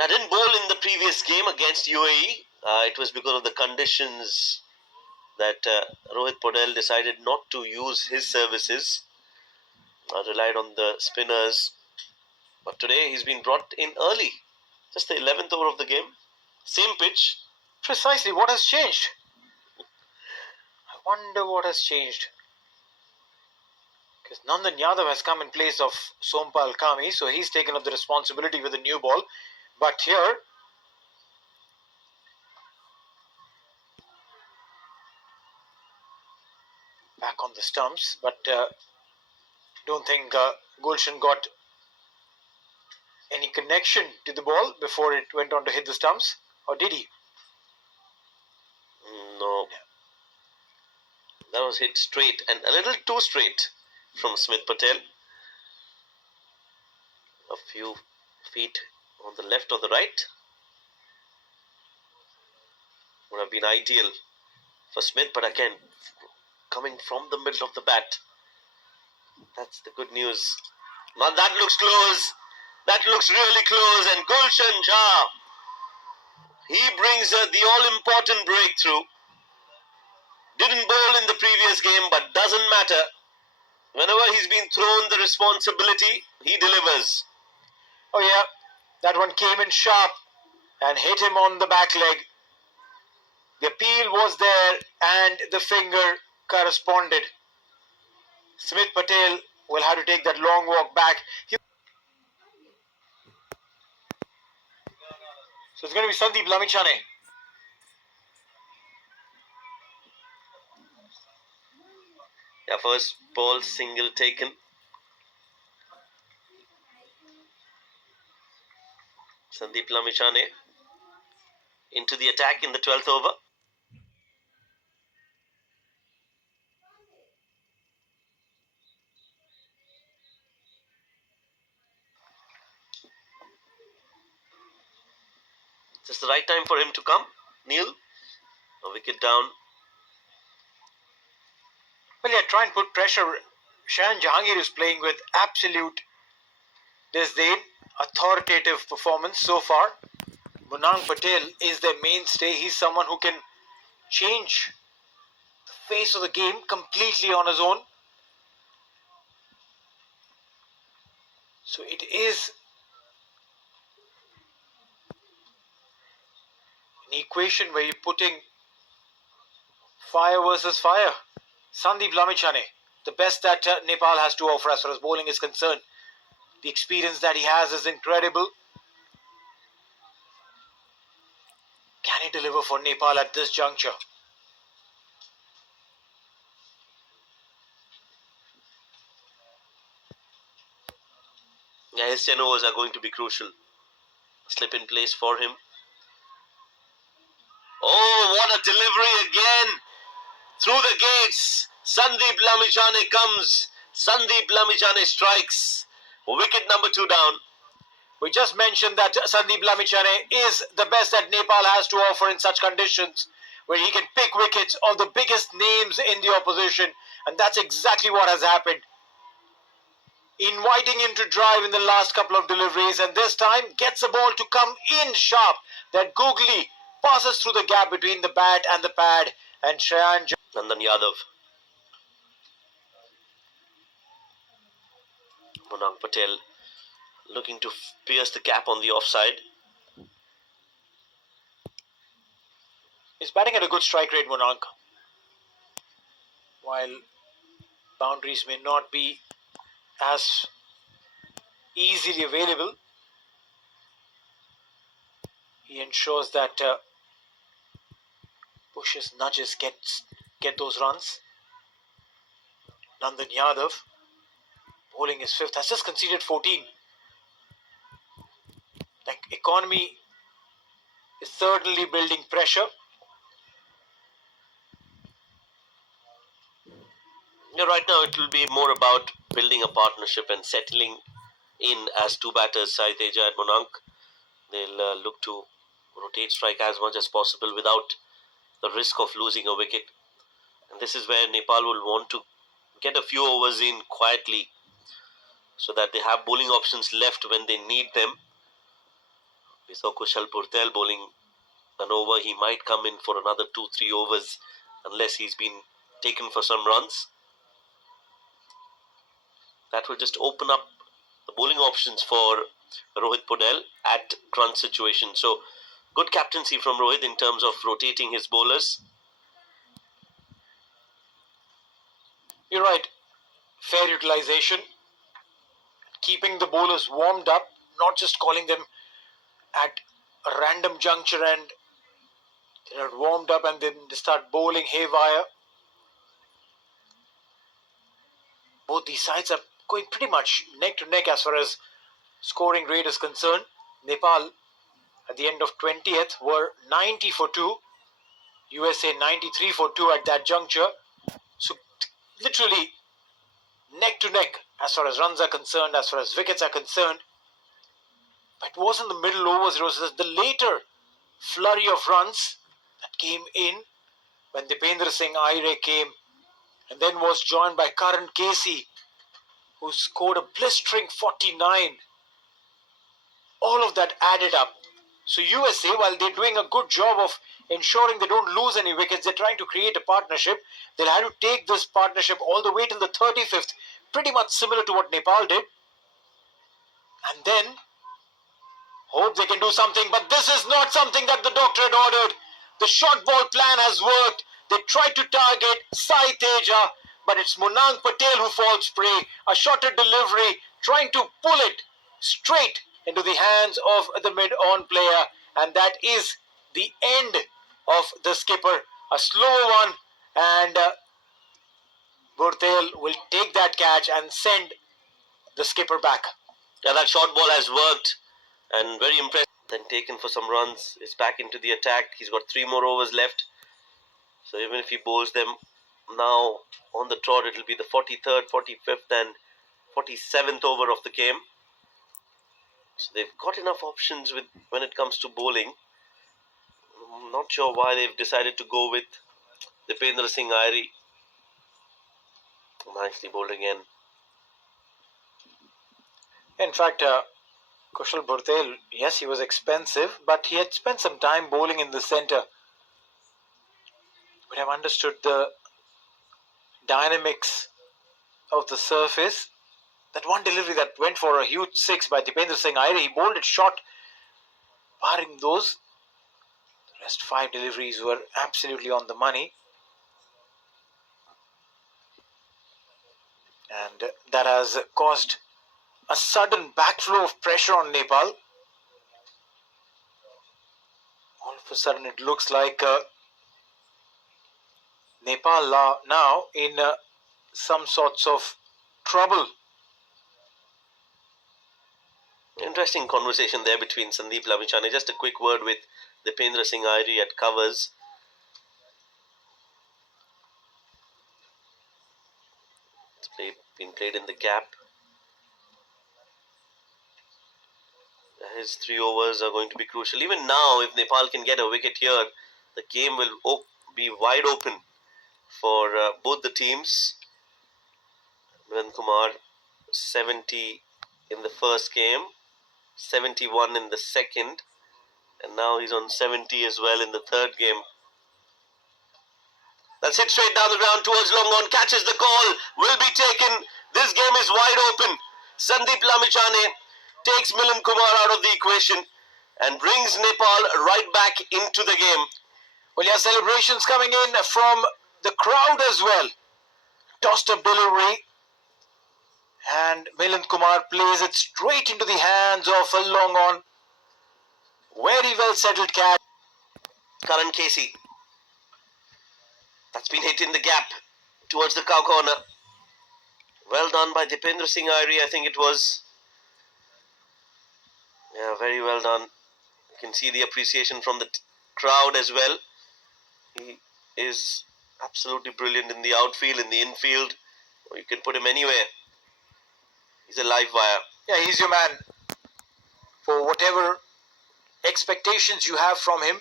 I didn't bowl in the previous game against UAE. It was because of the conditions that Rohit Podel decided not to use his services. Relied on the spinners. But today he's been brought in early. Just the 11th over of the game. Same pitch. Precisely, what has changed? I wonder what has changed. Because Nandan Yadav has come in place of Sompal Kami, so he's taken up the responsibility with the new ball. But here, back on the stumps, but don't think Gulshan got any connection to the ball before it went on to hit the stumps, or did he? No. That was hit straight and a little too straight from Smith Patel. A few feet on the left or the right. Would have been ideal for Smith, but again, coming from the middle of the bat. That's the good news. Now that looks close. That looks really close. And Gulshan Jha, he brings the all-important breakthrough. Didn't bowl in the previous game, but doesn't matter. Whenever he's been thrown the responsibility, he delivers. Oh yeah, that one came in sharp and hit him on the back leg. The appeal was there and the finger corresponded. Smith Patel will have to take that long walk back. So it's going to be Sandeep Lamichhane. Yeah, first ball single taken. Sandeep Lamichhane into the attack in the 12th over. Just the right time for him to come. Neil, a wicket down. Well, yeah, try and put pressure. Shahan Jahangir is playing with absolute disdain, authoritative performance so far. Munang Patel is their mainstay. He's someone who can change the face of the game completely on his own. So it is an equation where you're putting fire versus fire. Sandeep Lamichhane, the best that Nepal has to offer as far as bowling is concerned. The experience that he has is incredible. Can he deliver for Nepal at this juncture? Yeah, his 10 overs are going to be crucial. Slip in place for him. Oh, what a delivery again! Through the gates, Sandeep Lamichhane comes. Sandeep Lamichhane strikes. Wicket number 2 down. We just mentioned that Sandeep Lamichhane is the best that Nepal has to offer in such conditions, where he can pick wickets of the biggest names in the opposition, and that's exactly what has happened. Inviting him to drive in the last couple of deliveries, and this time gets the ball to come in sharp. That googly passes through the gap between the bat and the pad, and Nandan Yadav. Munang Patel looking to pierce the gap on the offside. He's batting at a good strike rate, Munang. While boundaries may not be as easily available, he ensures that pushes, nudges, get those runs. Nandan Yadav, bowling his 5th, has just conceded 14. The economy is certainly building pressure. Yeah, right now it will be more about building a partnership and settling in as two batters, Sai Teja and Monank. They'll look to rotate strike as much as possible without the risk of losing a wicket. And this is where Nepal will want to get a few overs in quietly so that they have bowling options left when they need them. We saw Kushal Purtel bowling an over. He might come in for another 2-3 overs unless he's been taken for some runs. That will just open up the bowling options for Rohit Podel at crunch situation. So good captaincy from Rohit in terms of rotating his bowlers. You're right. Fair utilization. Keeping the bowlers warmed up, not just calling them at a random juncture and they're warmed up and then they start bowling haywire. Both these sides are going pretty much neck to neck as far as scoring rate is concerned. Nepal at the end of 20th were 90 for 2. USA 93 for 2 at that juncture. So literally neck to neck as far as runs are concerned, as far as wickets are concerned. But it wasn't the middle overs, it was the later flurry of runs that came in when Dipendra Singh Aire came and then was joined by Karan Casey, who scored a blistering 49. All of that added up. So USA, while they're doing a good job of ensuring they don't lose any wickets, they're trying to create a partnership. They'll have to take this partnership all the way till the 35th, pretty much similar to what Nepal did. And then hope they can do something, but this is not something that the doctor had ordered. The short ball plan has worked. They tried to target Sai Teja, but it's Munang Patel who falls prey. A shorter delivery, trying to pull it straight into the hands of the mid-on player, and that is the end of the skipper. A slow one, and Burtel will take that catch and send the skipper back. Yeah, that short ball has worked and very impressive. Then taken for some runs, is back into the attack. He's got 3 more overs left. So even if he bowls them now on the trot, it will be the 43rd, 45th and 47th over of the game. So they've got enough options with when it comes to bowling. I'm not sure why they've decided to go with Dipendra Singh Aire. Nicely bowled again. In fact, Kushal Burtel, yes, he was expensive, but he had spent some time bowling in the centre. Would have understood the dynamics of the surface. That one delivery that went for a huge 6 by Dipendra Singh Aire, he bowled it short. Barring those, the rest 5 deliveries were absolutely on the money. And that has caused a sudden backflow of pressure on Nepal. All of a sudden it looks like Nepal are now in some sorts of trouble. Interesting conversation there between Sandeep Lamichhane. Just a quick word with Dipendra Singh Aire at covers. It's been played in the gap. His 3 overs are going to be crucial. Even now, if Nepal can get a wicket here, the game will be wide open for both the teams. Milind Kumar 70 in the first game, 71 in the second, and now he's on 70 as well in the third game. That's hit straight down the ground towards long on, catches the call, will be taken. This game is wide open. Sandeep Lamichhane takes Milind Kumar out of the equation and brings Nepal right back into the game. Well, yeah, celebrations coming in from the crowd as well. Tossed up delivery, and Milind Kumar plays it straight into the hands of a long on. Very well settled catch. Karan Casey. That's been hit in the gap towards the cow corner. Well done by Dipendra Singh Aire, I think it was. Yeah, very well done. You can see the appreciation from the crowd as well. He is absolutely brilliant in the outfield, in the infield. You can put him anywhere. He's a live wire. Yeah, he's your man. For whatever expectations you have from him,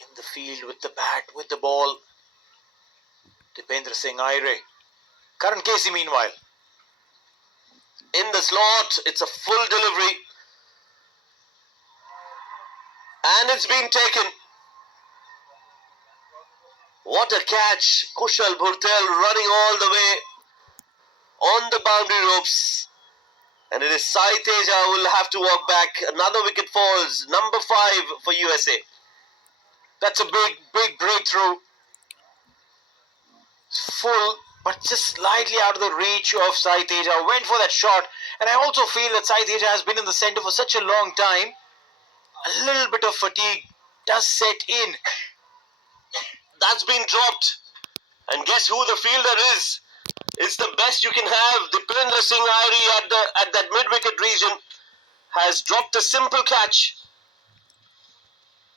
in the field, with the bat, with the ball, Dipendra Singh Aire. Karan Casey, meanwhile, in the slot, it's a full delivery. And it's been taken. What a catch. Kushal Bhurtel running all the way on the boundary ropes. And it is Sai Teja who will have to walk back. Another wicket falls. Number 5 for USA. That's a big breakthrough. Full, but just slightly out of the reach of Sai Teja. Went for that shot. And I also feel that Sai Teja has been in the centre for such a long time. A little bit of fatigue does set in. That's been dropped. And guess who the fielder is? It's the best you can have. Dipendra Singh Airi at that mid-wicket region has dropped a simple catch.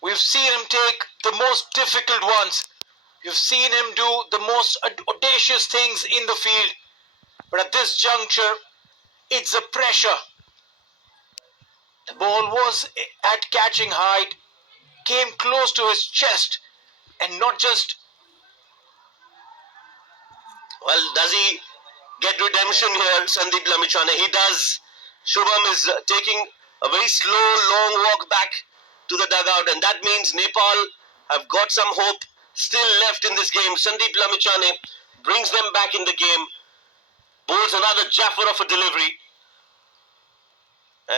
We've seen him take the most difficult ones. We've seen him do the most audacious things in the field. But at this juncture, it's the pressure. The ball was at catching height, came close to his chest, and not just... Well, does he get redemption here, Sandeep Lamichhane? He does. Shubham is taking a very slow, long walk back to the dugout, and that means Nepal have got some hope still left in this game. Sandeep Lamichhane brings them back in the game, bowls another Jaffer of a delivery,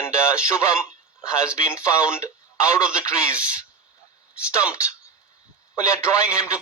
and Shubham has been found out of the crease, stumped. Well, you're drawing him to